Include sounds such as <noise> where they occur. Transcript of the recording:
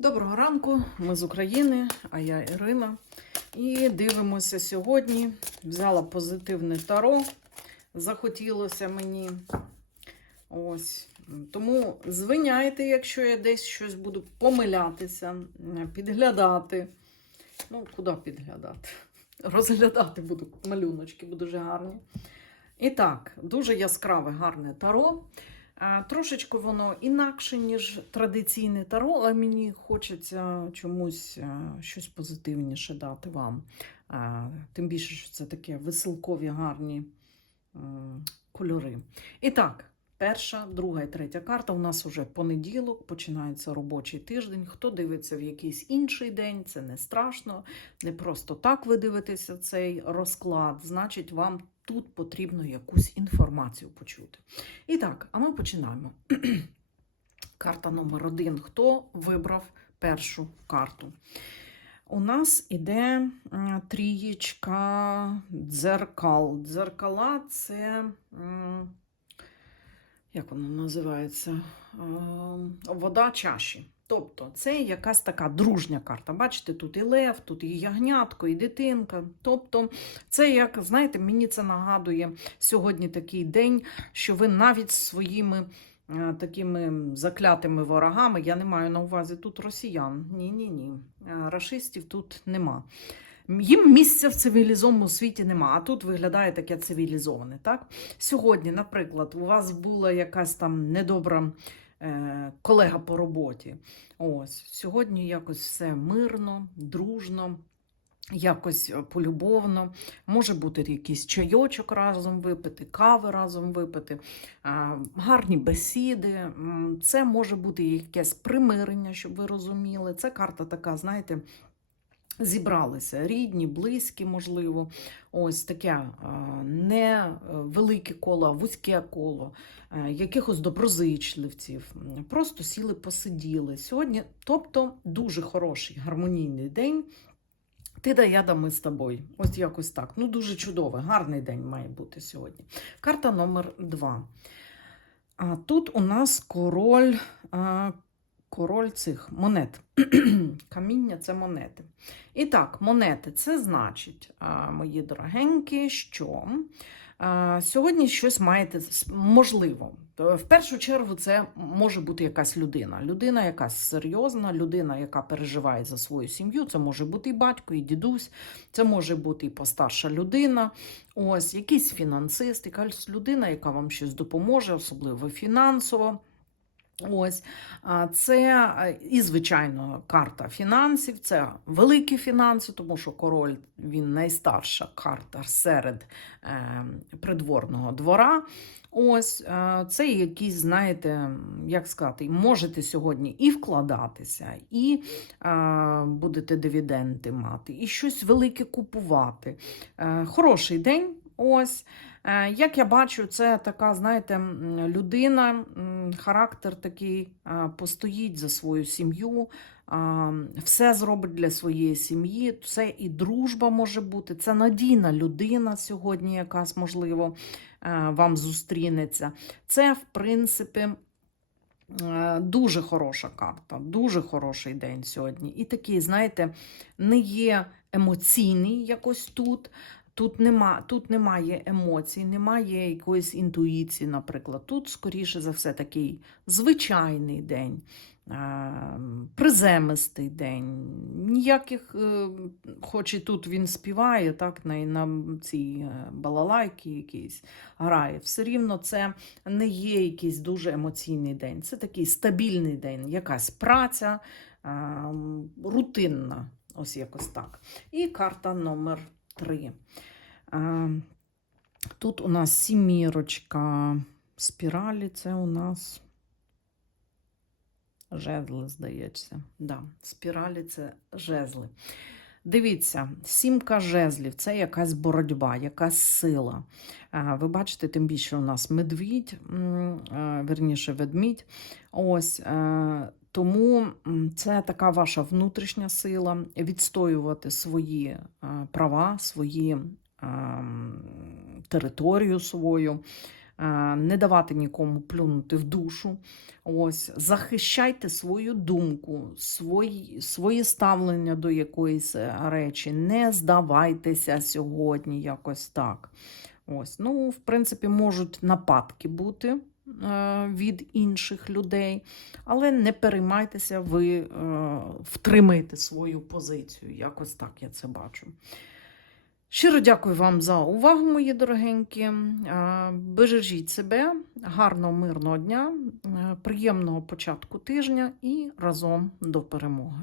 Доброго ранку, ми з України, а я Ірина. І дивимося сьогодні. Взяла позитивне таро. Захотілося мені. Ось. Тому звиняйте, якщо я десь щось буду помилятися, підглядати. Ну, куди підглядати? <laughs> Розглядати буду малюночки, бо дуже гарні. І так, дуже яскраве, гарне таро. Трошечки воно інакше, ніж традиційне таро, але мені хочеться чомусь щось позитивніше дати вам. Тим більше, що це таке веселкові, гарні кольори. І так, перша, друга і третя карта. У нас уже понеділок, починається робочий тиждень. Хто дивиться в якийсь інший день, це не страшно. Не просто так ви дивитеся цей розклад, значить, вам тут потрібно якусь інформацію почути. І так, а ми починаємо. <clears throat> Карта номер один. Хто вибрав першу карту? У нас іде трієчка дзеркал. Дзеркала це. Як воно називається? Вода чаші. Тобто це якась така дружня карта. Бачите, тут і лев, тут і ягнятко, і дитинка. Тобто, це як, знаєте, мені це нагадує сьогодні такий день, що ви навіть своїми такими заклятими ворогами, я не маю на увазі тут росіян. Ні-ні ні. Рашистів тут нема. Їм місця в цивілізованому світі нема, а тут виглядає таке цивілізоване. Так? Сьогодні, наприклад, у вас була якась там недобра е, колега по роботі. Ось сьогодні якось все мирно, дружно. Якось е, полюбовно, може бути якийсь чайочок разом випити, кави разом випити, гарні бесіди. Це може бути якесь примирення, щоб ви розуміли. Це карта така, знаєте, зібралися рідні, близькі, можливо. Ось таке а, не е, коло, вузьке коло, е, якихось доброзичливців. Просто сіли, посиділи. Сьогодні, тобто, дуже хороший гармонійний день. Ти да я да ми з тобою. Ось якось так. Ну, дуже чудовий, гарний день має бути сьогодні. Карта номер два. А тут у нас король, а, король цих монет. <clears throat> Каміння це монети. І так, монети це значить, мої дорогенькі, що сьогодні щось маєте можливо. В першу чергу це може бути якась людина. Людина якась серйозна, людина, яка переживає за свою сім'ю. Це може бути і батько, і дідусь, це може бути і постарша людина, ось якийсь фінансист, якась людина, яка вам щось допоможе, особливо фінансово. Ось це і, звичайно, карта фінансів. Це великі фінанси, тому що король він найстарша карта серед е, придворного двора. Ось е, це якісь, знаєте, як сказати, можете сьогодні і вкладатися, і е, будете дивіденди мати, і щось велике купувати. Хороший день. Ось. Е, Як я бачу, це така, знаєте, людина, характер такий, е, постоїть за свою сім'ю, все зробить для своєї сім'ї. Це і дружба може бути, це надійна людина сьогодні, якась, можливо, е, вам зустрінеться. Це, в принципі, дуже хороша карта, дуже хороший день сьогодні. І такий, знаєте, не є емоційний якось тут. Тут, нема, тут немає емоцій, немає якоїсь інтуїції, наприклад. Тут, скоріше за все, такий звичайний день, приземистий день. Ніяких, е, хоч і тут він співає, так, на, на цій е, балалайки якійсь грає, все рівно це не є якийсь дуже емоційний день. Це такий стабільний день, якась праця, рутинна, ось якось так. І карта номер три. Е, Тут у нас сімірочка спіралі, це у нас жезли, здається. Да, спіралі це жезли. Дивіться, сімка жезлів це якась боротьба, якась сила. Е, Ви бачите, тим більше у нас медвідь, е, верніше ведмідь. Ось. Тому це така ваша внутрішня сила відстоювати свої е, права, свої ем, територію свою. е, не давати нікому плюнути в душу. Ось, захищайте свою думку, свої, своє ставлення до якоїсь е, речі. Не здавайтеся сьогодні якось так. Ось, ну, в принципі, можуть нападки бути від інших людей, але не переймайтеся, ви е, втримайте свою позицію. Якось так я це бачу. Щиро дякую вам за увагу, мої дорогенькі. Е, Бережіть себе, гарного, мирного дня, е, приємного початку тижня і разом до перемоги.